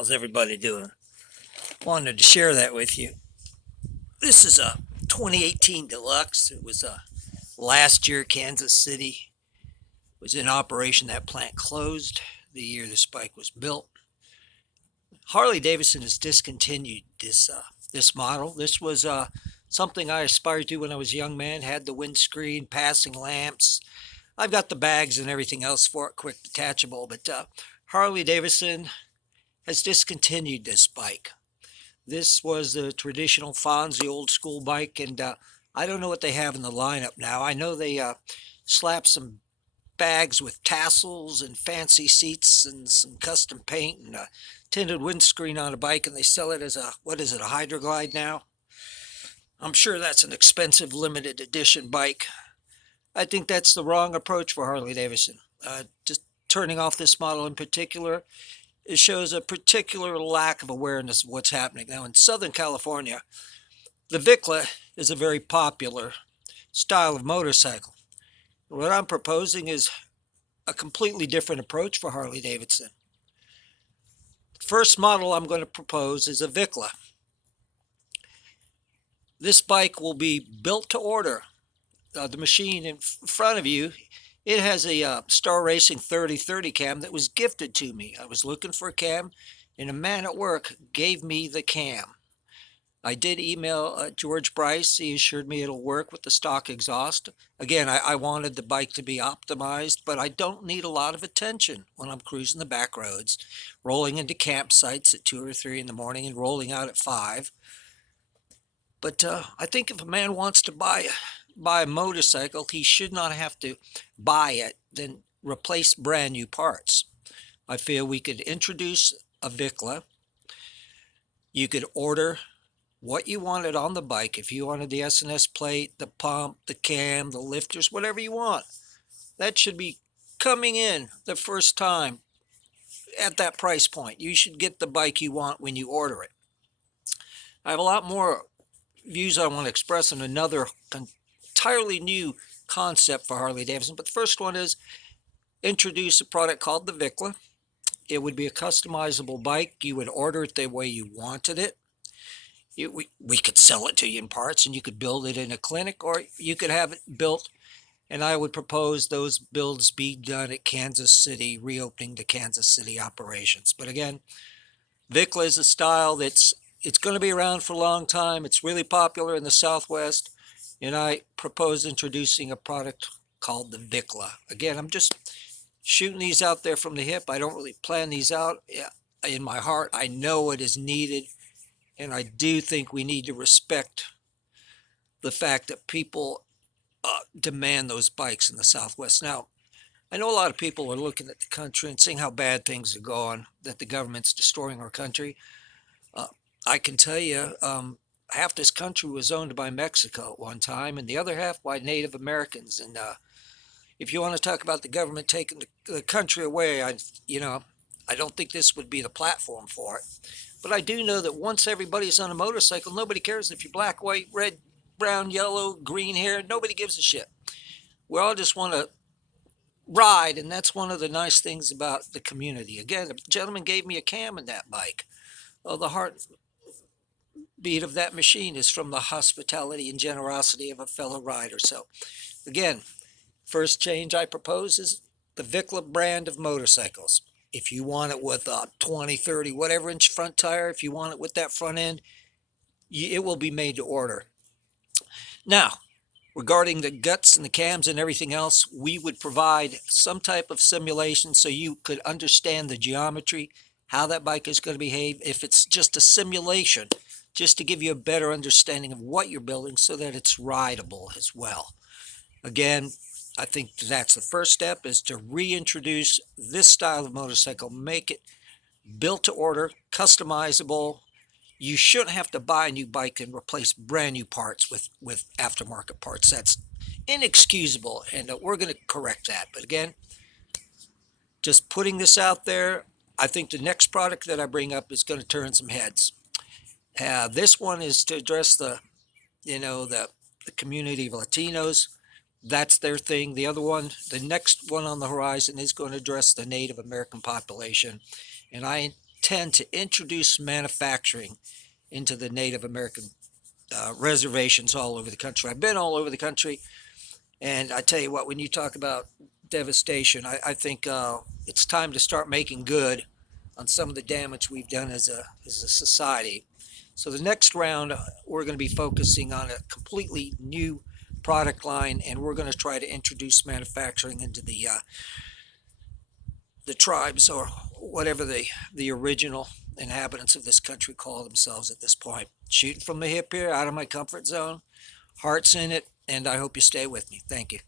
How's everybody doing? Wanted to share that with you. This is a 2018 Deluxe. It was last year Kansas City was in operation. That plant closed the year this bike was built. Harley Davidson has discontinued this model. This was something I aspired to when I was a young man. Had the windscreen, passing lamps. I've got the bags and everything else for it, quick detachable. But Harley Davidson has discontinued this bike. This was the traditional Fonzie old school bike, and I don't know what they have in the lineup now. I know they slap some bags with tassels and fancy seats and some custom paint and a tinted windscreen on a bike, and they sell it as a, what is it, a Hydroglide now? I'm sure that's an expensive limited edition bike. I think that's the wrong approach for Harley Davidson. Just turning off this model in particular, it shows a particular lack of awareness of what's happening. Now, in Southern California, the Vicla is a very popular style of motorcycle. What I'm proposing is a completely different approach for Harley Davidson. The first model I'm going to propose is a Vicla. This bike will be built to order. The machine in front of you, it has a Star Racing 3030 cam that was gifted to me. I was looking for a cam, and a man at work gave me the cam. I did email George Bryce. He assured me it'll work with the stock exhaust. Again, I wanted the bike to be optimized, but I don't need a lot of attention when I'm cruising the back roads, rolling into campsites at 2 or 3 in the morning and rolling out at 5. But I think if a man wants to buy a motorcycle, he should not have to buy it, then replace brand new parts. I feel we could introduce a Vicla. You could order what you wanted on the bike. If you wanted the S&S plate, the pump, the cam, the lifters, whatever you want, that should be coming in the first time at that price point. You should get the bike you want when you order it. I have a lot more views I want to express on another entirely new concept for Harley Davidson, but the first one is introduce a product called the Vicla. It would be a customizable bike. You would order it the way you wanted it. We could sell it to you in parts, and you could build it in a clinic, or you could have it built, and I would propose those builds be done at Kansas City, reopening the Kansas City operations. But again, Vicla is a style it's going to be around for a long time. It's really popular in the Southwest, and I propose introducing a product called the Vicla. Again, I'm just shooting these out there from the hip. I don't really plan these out. In my heart, I know it is needed, and I do think we need to respect the fact that people demand those bikes in the Southwest. Now, I know a lot of people are looking at the country and seeing how bad things are going, that the government's destroying our country. I can tell you, half this country was owned by Mexico at one time, and the other half by Native Americans. And if you want to talk about the government taking the country away, I don't think this would be the platform for it. But I do know that once everybody's on a motorcycle, nobody cares if you're black, white, red, brown, yellow, green hair. Nobody gives a shit. We all just want to ride, and that's one of the nice things about the community. Again, the gentleman gave me a cam in that bike. Oh, the heartbeat of that machine is from the hospitality and generosity of a fellow rider. So, again, first change I propose is the Vicla brand of motorcycles. If you want it with a 20, 30, whatever inch front tire, if you want it with that front end, it will be made to order. Now, regarding the guts and the cams and everything else, we would provide some type of simulation so you could understand the geometry, how that bike is going to behave. If it's just a simulation, just to give you a better understanding of what you're building so that it's rideable as well. Again, I think that's the first step, is to reintroduce this style of motorcycle, make it built to order, customizable. You shouldn't have to buy a new bike and replace brand new parts with aftermarket parts. That's inexcusable, and we're going to correct that. But again, just putting this out there, I think the next product that I bring up is going to turn some heads. This one is to address the community of Latinos. That's their thing. The other one, the next one on the horizon, is going to address the Native American population. And I intend to introduce manufacturing into the Native American reservations all over the country. I've been all over the country, and I tell you what, when you talk about devastation, I think it's time to start making good on some of the damage we've done as a society. So the next round, we're going to be focusing on a completely new product line, and we're going to try to introduce manufacturing into the tribes, or whatever the original inhabitants of this country call themselves at this point. Shooting from the hip here, out of my comfort zone, heart's in it, and I hope you stay with me. Thank you.